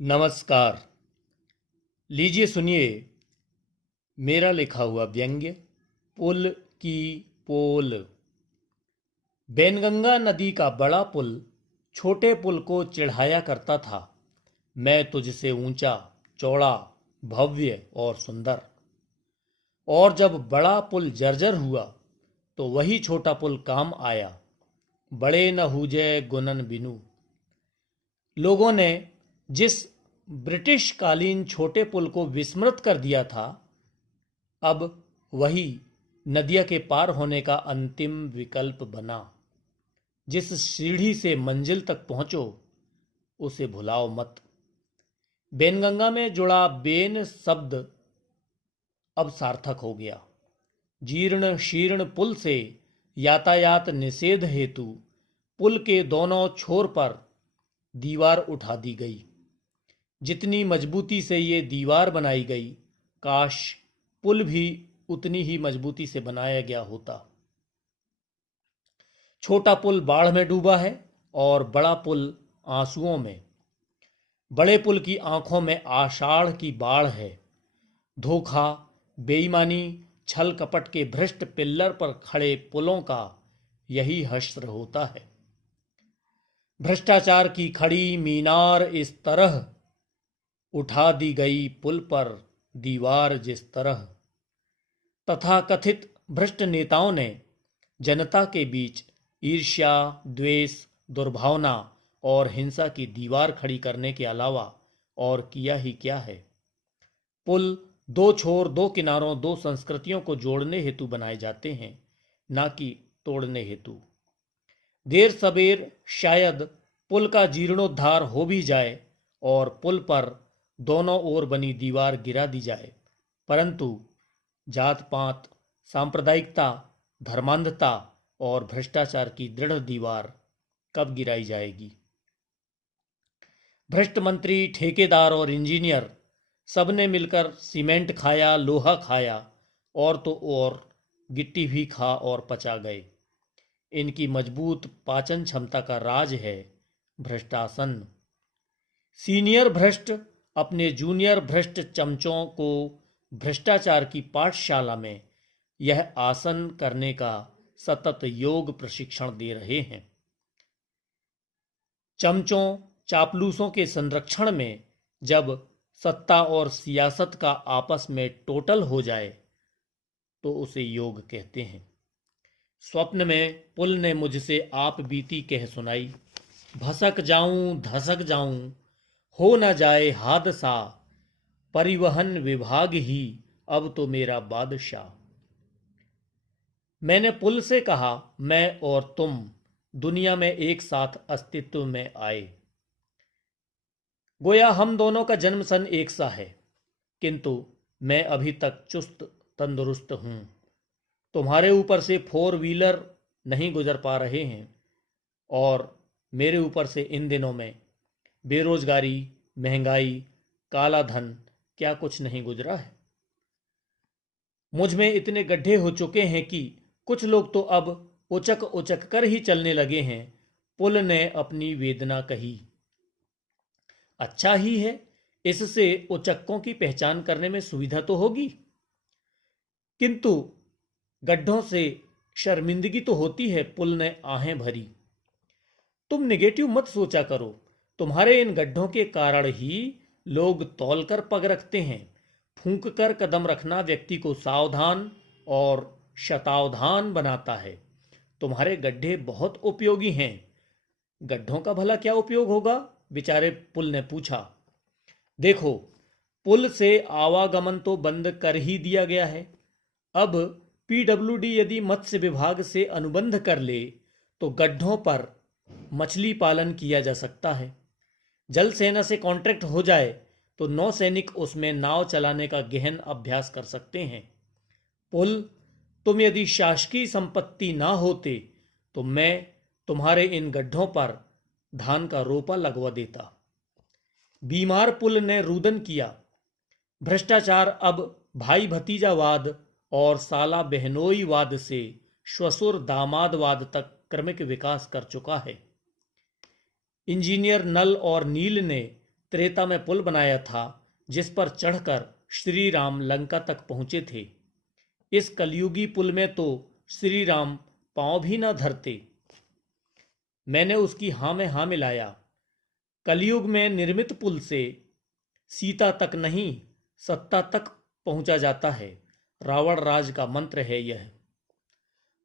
नमस्कार। लीजिए सुनिए मेरा लिखा हुआ व्यंग्य पुल की पोल। बैनगंगा नदी का बड़ा पुल छोटे पुल को चिढ़ाया करता था, मैं तुझसे ऊंचा, चौड़ा, भव्य और सुंदर। और जब बड़ा पुल जर्जर हुआ तो वही छोटा पुल काम आया, बड़े न हुजे गुनन बिनु। लोगों ने जिस ब्रिटिश कालीन छोटे पुल को विस्मृत कर दिया था, अब वही नदिया के पार होने का अंतिम विकल्प बना। जिस सीढ़ी से मंजिल तक पहुंचो उसे भुलाओ मत। बेनगंगा में जुड़ा बेन शब्द अब सार्थक हो गया। जीर्ण शीर्ण पुल से यातायात निषेध हेतु पुल के दोनों छोर पर दीवार उठा दी गई। जितनी मजबूती से ये दीवार बनाई गई, काश पुल भी उतनी ही मजबूती से बनाया गया होता। छोटा पुल बाढ़ में डूबा है और बड़ा पुल आंसुओं में। बड़े पुल की आंखों में आषाढ़ की बाढ़ है। धोखा, बेईमानी, छल कपट के भ्रष्ट पिल्लर पर खड़े पुलों का यही हश्र होता है। भ्रष्टाचार की खड़ी मीनार इस तरह उठा दी गई पुल पर दीवार जिस तरह। तथाकथित भ्रष्ट नेताओं ने जनता के बीच ईर्ष्या, द्वेष, दुर्भावना और हिंसा की दीवार खड़ी करने के अलावा और किया ही क्या है। पुल दो छोर, दो किनारों, दो संस्कृतियों को जोड़ने हेतु बनाए जाते हैं, ना कि तोड़ने हेतु। देर सबेर शायद पुल का जीर्णोद्धार हो भी जाए और पुल पर दोनों ओर बनी दीवार गिरा दी जाए, परंतु जात पात, सांप्रदायिकता, धर्मांधता और भ्रष्टाचार की दृढ़ दीवार कब गिराई जाएगी। भ्रष्ट मंत्री, ठेकेदार और इंजीनियर सबने मिलकर सीमेंट खाया, लोहा खाया और तो और गिट्टी भी खा और पचा गए। इनकी मजबूत पाचन क्षमता का राज है भ्रष्टासन। सीनियर भ्रष्ट अपने जूनियर भ्रष्ट चमचों को भ्रष्टाचार की पाठशाला में यह आसन करने का सतत योग प्रशिक्षण दे रहे हैं। चमचों, चापलूसों के संरक्षण में जब सत्ता और सियासत का आपस में टोटल हो जाए तो उसे योग कहते हैं। स्वप्न में पुल ने मुझसे आप बीती कह सुनाई, भसक जाऊं धसक जाऊं, हो न जाए हादसा, परिवहन विभाग ही अब तो मेरा बादशाह। मैंने पुल से कहा, मैं और तुम दुनिया में एक साथ अस्तित्व में आए। गोया हम दोनों का जन्म सन एक सा है, किंतु मैं अभी तक चुस्त तंदुरुस्त हूं। तुम्हारे ऊपर से 4 व्हीलर नहीं गुजर पा रहे हैं और मेरे ऊपर से इन दिनों में बेरोजगारी, महंगाई, काला धन क्या कुछ नहीं गुजरा है। मुझ में इतने गड्ढे हो चुके हैं कि कुछ लोग तो अब उचक उचक कर ही चलने लगे हैं। पुल ने अपनी वेदना कही। अच्छा ही है, इससे उचक्कों की पहचान करने में सुविधा तो होगी, किंतु गड्ढों से शर्मिंदगी तो होती है। पुल ने आहें भरी। तुम नेगेटिव मत सोचा करो, तुम्हारे इन गड्ढों के कारण ही लोग तौल कर पग रखते हैं। फूंक कर कदम रखना व्यक्ति को सावधान और शतावधान बनाता है। तुम्हारे गड्ढे बहुत उपयोगी हैं। गड्ढों का भला क्या उपयोग होगा, बेचारे पुल ने पूछा। देखो, पुल से आवागमन तो बंद कर ही दिया गया है। अब पीडब्ल्यूडी यदि मत्स्य विभाग से अनुबंध कर ले तो गड्ढों पर मछली पालन किया जा सकता है। जल सेना से कॉन्ट्रैक्ट हो जाए तो नौसैनिक उसमें नाव चलाने का गहन अभ्यास कर सकते हैं। पुल, तुम यदि शासकीय संपत्ति ना होते तो मैं तुम्हारे इन गड्ढों पर धान का रोपा लगवा देता। बीमार पुल ने रुदन किया। भ्रष्टाचार अब भाई भतीजावाद और साला बहनोईवाद से श्वसुर दामादवाद तक क्रमिक विकास कर चुका है। इंजीनियर नल और नील ने त्रेता में पुल बनाया था जिस पर चढ़कर श्री राम लंका तक पहुंचे थे। इस कलयुगी पुल में तो श्री राम पांव भी न धरते। मैंने उसकी हाँ में हाँ मिलाया। कलयुग में निर्मित पुल से सीता तक नहीं, सत्ता तक पहुंचा जाता है। रावण राज का मंत्र है यह।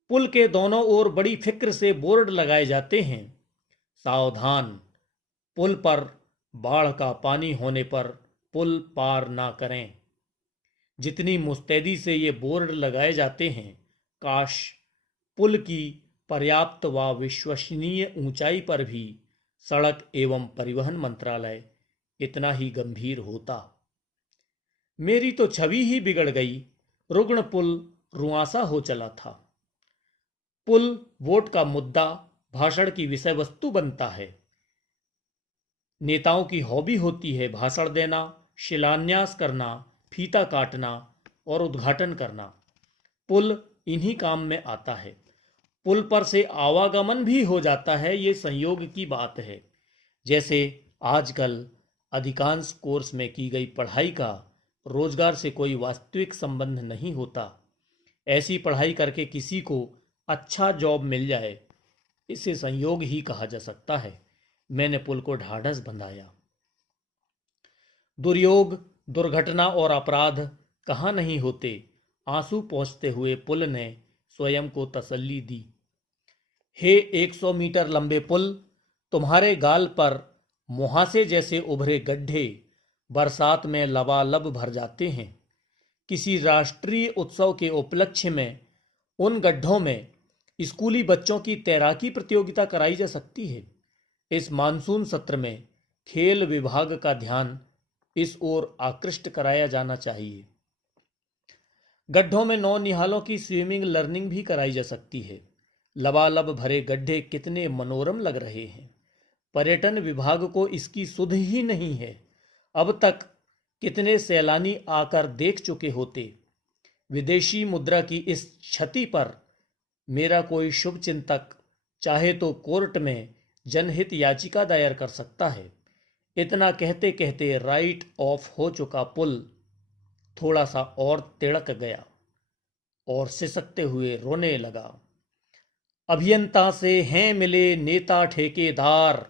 पुल के दोनों ओर बड़ी फिक्र से बोर्ड लगाए जाते हैं। सावधान, पुल पर बाढ़ का पानी होने पर पुल पार ना करें। जितनी मुस्तैदी से ये बोर्ड लगाए जाते हैं, काश पुल की पर्याप्त व विश्वसनीय ऊंचाई पर भी सड़क एवं परिवहन मंत्रालय इतना ही गंभीर होता। मेरी तो छवि ही बिगड़ गई। रुग्ण पुल रुआंसा हो चला था। पुल वोट का मुद्दा, भाषण की विषय वस्तु बनता है। नेताओं की हॉबी होती है भाषण देना, शिलान्यास करना, फीता काटना और उद्घाटन करना। पुल इन्हीं काम में आता है। पुल पर से आवागमन भी हो जाता है, ये संयोग की बात है। जैसे आजकल अधिकांश कोर्स में की गई पढ़ाई का रोजगार से कोई वास्तविक संबंध नहीं होता। ऐसी पढ़ाई करके किसी को अच्छा जॉब मिल जाए, इसे संयोग ही कहा जा सकता है। मैंने पुल को ढाढ़स बंधाया। दुर्योग, दुर्घटना और अपराध कहाँ नहीं होते। आंसू पोंछते हुए पुल ने स्वयं को तसल्ली दी। हे 100 मीटर लंबे पुल, तुम्हारे गाल पर मुहासे जैसे उभरे गड्ढे बरसात में लबालब भर जाते हैं। किसी राष्ट्रीय उत्सव के उपलक्ष्य में उन गड्ढों में स्कूली बच्चों की तैराकी प्रतियोगिता कराई जा सकती है। इस मानसून सत्र में खेल विभाग का ध्यान इस ओर आकृष्ट कराया जाना चाहिए। गड्ढों में नौनिहालों की स्विमिंग लर्निंग भी कराई जा सकती है। लबालब भरे गड्ढे कितने मनोरम लग रहे हैं। पर्यटन विभाग को इसकी सुध ही नहीं है। अब तक कितने सैलानी आकर देख चुके होते। विदेशी मुद्रा की इस क्षति पर मेरा कोई शुभ चिंतक चाहे तो कोर्ट में जनहित याचिका दायर कर सकता है। इतना कहते कहते राइट ऑफ हो चुका पुल थोड़ा सा और तिड़क गया और सिसकते हुए रोने लगा। अभियंता से हैं मिले नेता ठेकेदार,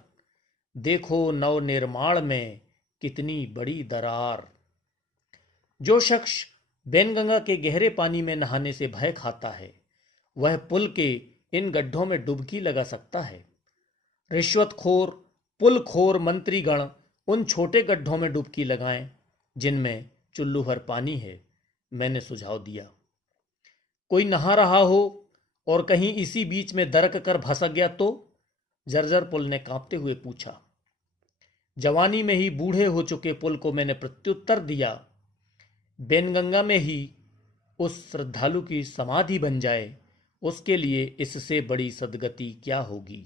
देखो नवनिर्माण में कितनी बड़ी दरार। जो शख्स बैनगंगा के गहरे पानी में नहाने से भय खाता है, वह पुल के इन गड्ढों में डुबकी लगा सकता है। रिश्वतखोर, पुलखोर मंत्रीगण उन छोटे गड्ढों में डुबकी लगाएं जिनमें चुल्लू भर पानी है। मैंने सुझाव दिया। कोई नहा रहा हो और कहीं इसी बीच में दरक कर भसक गया तो? जर्जर पुल ने कांपते हुए पूछा। जवानी में ही बूढ़े हो चुके पुल को मैंने प्रत्युत्तर दिया, बैनगंगा में ही उस श्रद्धालु की समाधि बन जाए, उसके लिए इससे बड़ी सदगति क्या होगी।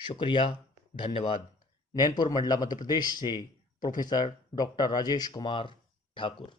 शुक्रिया, धन्यवाद। नैनपुर मंडला, मध्य प्रदेश से प्रोफेसर डॉक्टर राजेश कुमार ठाकुर।